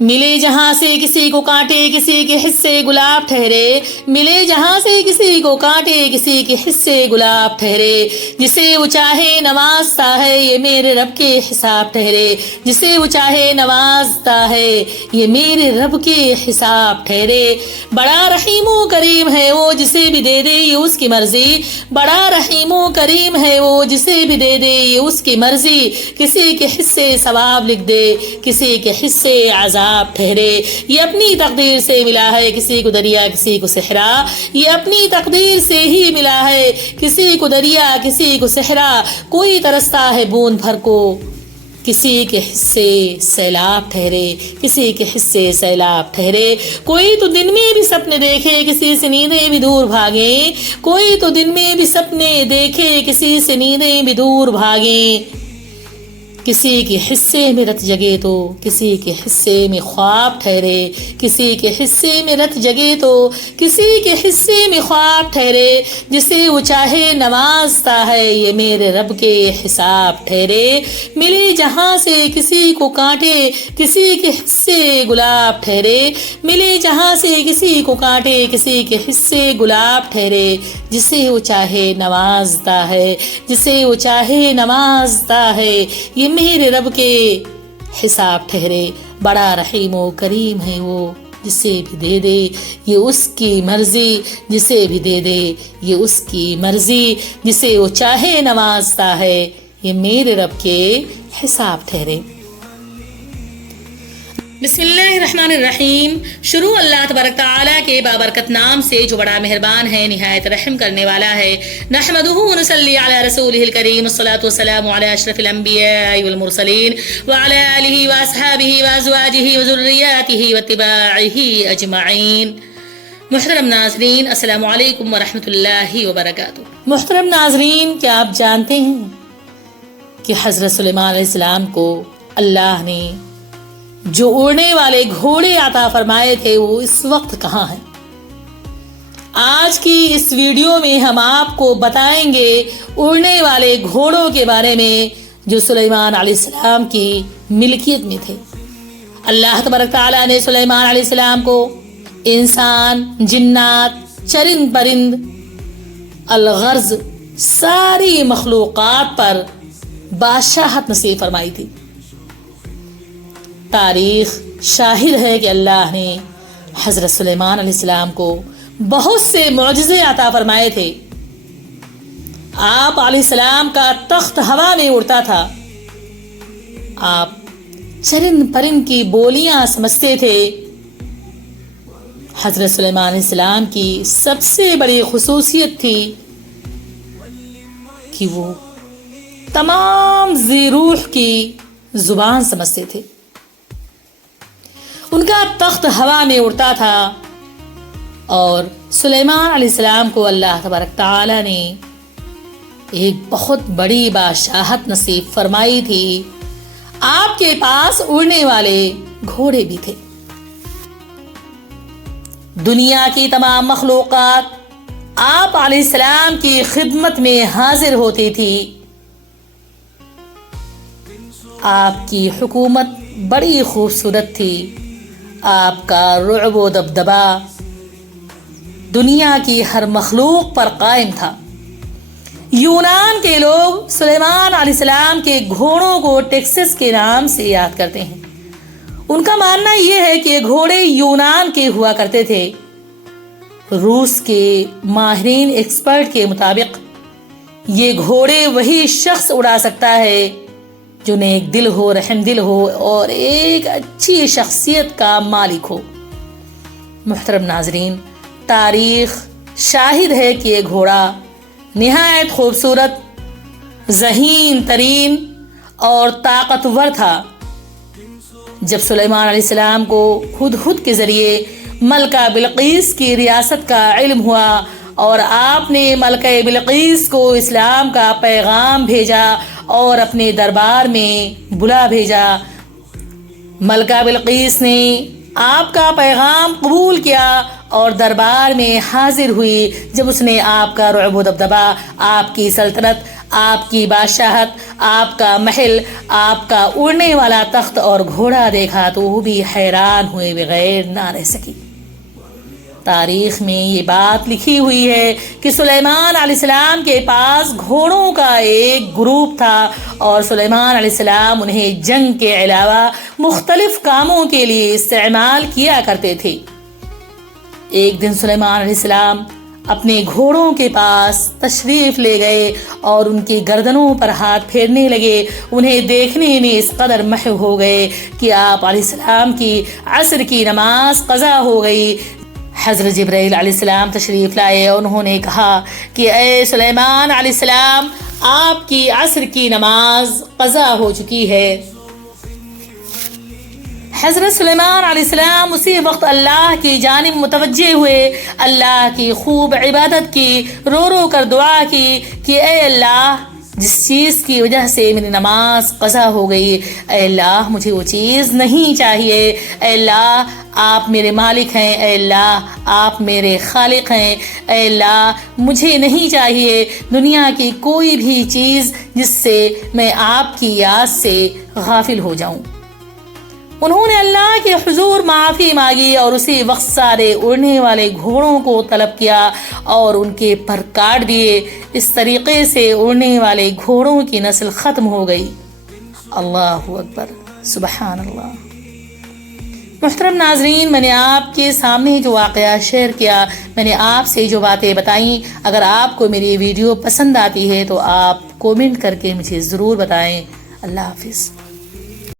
ملے جہاں سے کسی کو کانٹے کسی کے حصے گلاب ٹھہرے، ملے جہاں سے کسی کو کانٹے کسی کے حصے گلاب ٹھہرے، جسے وہ چاہے نوازتا ہے یہ میرے رب کے حساب ٹھہرے، جسے وہ چاہے نوازتا ہے یہ میرے رب کے حساب ٹھہرے۔ بڑا رحیم و کریم ہے وہ جسے بھی دے دے یہ اس کی مرضی، بڑا رحیم و کریم ہے وہ جسے بھی دے دے یہ اس کی مرضی، کسی کے حصے ثواب لکھ دے کسی کے حصے عذاب ٹھہرے۔ یہ اپنی تقدیر سے ملا ہے کسی کو دریا کسی کو صحرا، یہ اپنی تقدیر سے ہی ملا ہے کسی کو دریا کسی کو صحرا، کوئی ترستا ہے بوند بھر کو کسی کے حصے سیلاب ٹھہرے، کسی کے حصے سیلاب ٹھہرے۔ کوئی تو دن میں بھی سپنے دیکھے کسی سے نیندیں بھی دور بھاگیں، کوئی تو دن میں بھی سپنے دیکھے کسی سے نیندیں بھی دور بھاگیں، کسی کے حصے میں رت جگے تو کسی کے حصے میں خواب ٹھہرے، کسی کے حصے میں رت جگے تو کسی کے حصے میں خواب ٹھہرے، جسے وہ چاہے نوازتا ہے یہ میرے رب کے حساب ٹھہرے۔ ملے جہاں سے کسی کو کانٹے کسی کے حصے گلاب ٹھہرے، ملے جہاں سے کسی کو کانٹے کسی کے حصے گلاب ٹھہرے، جسے وہ چاہے نوازتا ہے جسے وہ چاہے نوازتا ہے یہ میرے رب کے حساب ٹھہرے۔ بڑا رحیم و کریم ہے وہ جسے بھی دے دے یہ اس کی مرضی، جسے بھی دے دے یہ اس کی مرضی، جسے وہ چاہے نوازتا ہے یہ میرے رب کے حساب ٹھہرے۔ بسم اللہ الرحمن الرحیم۔ شروع اللہ تبارک تعالیٰ کے بابرکت نام سے جو بڑا مہربان ہے نہایت رحم کرنے والا ہے۔ نحمدہ ونصلی علی رسولہ الکریم، الصلاۃ والسلام علی اشرف الانبیاء والمرسلین وعلی آلہ واصحابہ وازواجہ وذریاتہ واتباعہ اجمعین۔ محترم ناظرین، السلام علیکم ورحمۃ اللہ وبرکاتہ۔ محترم ناظرین، کیا آپ جانتے ہیں کہ حضرت سلیمان علیہ السلام کو اللہ نے جو اڑنے والے گھوڑے عطا فرمائے تھے وہ اس وقت کہاں ہیں؟ آج کی اس ویڈیو میں ہم آپ کو بتائیں گے اڑنے والے گھوڑوں کے بارے میں جو سلیمان علیہ السلام کی ملکیت میں تھے۔ اللہ تبارک تعالیٰ نے سلیمان علیہ السلام کو انسان، جنات، چرند پرند، الغرض ساری مخلوقات پر بادشاہت نصیب فرمائی تھی۔ تاریخ شاہد ہے کہ اللہ نے حضرت سلیمان علیہ السلام کو بہت سے معجزے عطا فرمائے تھے۔ آپ علیہ السلام کا تخت ہوا میں اڑتا تھا، آپ چرند پرند کی بولیاں سمجھتے تھے۔ حضرت سلیمان علیہ السلام کی سب سے بڑی خصوصیت تھی کہ وہ تمام ذی روح کی زبان سمجھتے تھے۔ ان کا تخت ہوا میں اڑتا تھا اور سلیمان علیہ السلام کو اللہ تبارک تعالیٰ نے ایک بہت بڑی بادشاہت نصیب فرمائی تھی۔ آپ کے پاس اڑنے والے گھوڑے بھی تھے۔ دنیا کی تمام مخلوقات آپ علیہ السلام کی خدمت میں حاضر ہوتی تھی۔ آپ کی حکومت بڑی خوبصورت تھی، آپ کا رعب و دبدبا دنیا کی ہر مخلوق پر قائم تھا۔ یونان کے لوگ سلیمان علیہ السلام کے گھوڑوں کو ٹیکسس کے نام سے یاد کرتے ہیں۔ ان کا ماننا یہ ہے کہ گھوڑے یونان کے ہوا کرتے تھے۔ روس کے ماہرین ایکسپرٹ کے مطابق یہ گھوڑے وہی شخص اڑا سکتا ہے جو نیک دل ہو، رحم دل ہو اور ایک اچھی شخصیت کا مالک ہو۔ محترم ناظرین، تاریخ شاہد ہے کہ یہ گھوڑا نہایت خوبصورت، ذہین ترین اور طاقتور تھا۔ جب سلیمان علیہ السلام کو ہدہد کے ذریعے ملکہ بلقیس کی ریاست کا علم ہوا اور آپ نے ملکہ بلقیس کو اسلام کا پیغام بھیجا اور اپنے دربار میں بلا بھیجا، ملکہ بلقیس نے آپ کا پیغام قبول کیا اور دربار میں حاضر ہوئی۔ جب اس نے آپ کا رعب و دبدبا، آپ کی سلطنت، آپ کی بادشاہت، آپ کا محل، آپ کا اڑنے والا تخت اور گھوڑا دیکھا تو وہ بھی حیران ہوئے بغیر نہ رہ سکی۔ تاریخ میں یہ بات لکھی ہوئی ہے کہ سلیمان علیہ السلام کے پاس گھوڑوں کا ایک گروپ تھا اور سلیمان علیہ السلام انہیں جنگ کے علاوہ مختلف کاموں کے لیے استعمال کیا کرتے تھے۔ ایک دن سلیمان علیہ السلام اپنے گھوڑوں کے پاس تشریف لے گئے اور ان کی گردنوں پر ہاتھ پھیرنے لگے۔ انہیں دیکھنے میں اس قدر محو ہو گئے کہ آپ علیہ السلام کی عصر کی نماز قضا ہو گئی۔ حضرت جبرائیل علیہ السلام تشریف لائے اور انہوں نے کہا کہ اے سلیمان علیہ السلام، آپ کی عصر کی نماز قضا ہو چکی ہے۔ حضرت سلیمان علیہ السلام اسی وقت اللہ کی جانب متوجہ ہوئے، اللہ کی خوب عبادت کی، رو رو کر دعا کی کہ اے اللہ، جس چیز کی وجہ سے میری نماز قضا ہو گئی، اے اللہ مجھے وہ چیز نہیں چاہیے۔ اے اللہ، آپ میرے مالک ہیں، اے اللہ آپ میرے خالق ہیں، اے اللہ مجھے نہیں چاہیے دنیا کی کوئی بھی چیز جس سے میں آپ کی یاد سے غافل ہو جاؤں۔ انہوں نے اللہ کے حضور معافی مانگی اور اسی وقت سارے اڑنے والے گھوڑوں کو طلب کیا اور ان کے پر کاٹ دیے۔ اس طریقے سے اڑنے والے گھوڑوں کی نسل ختم ہو گئی۔ اللہ اکبر، سبحان اللہ۔ محترم ناظرین، میں نے آپ کے سامنے جو واقعہ شیئر کیا، میں نے آپ سے جو باتیں بتائیں، اگر آپ کو میری ویڈیو پسند آتی ہے تو آپ کومنٹ کر کے مجھے ضرور بتائیں۔ اللہ حافظ۔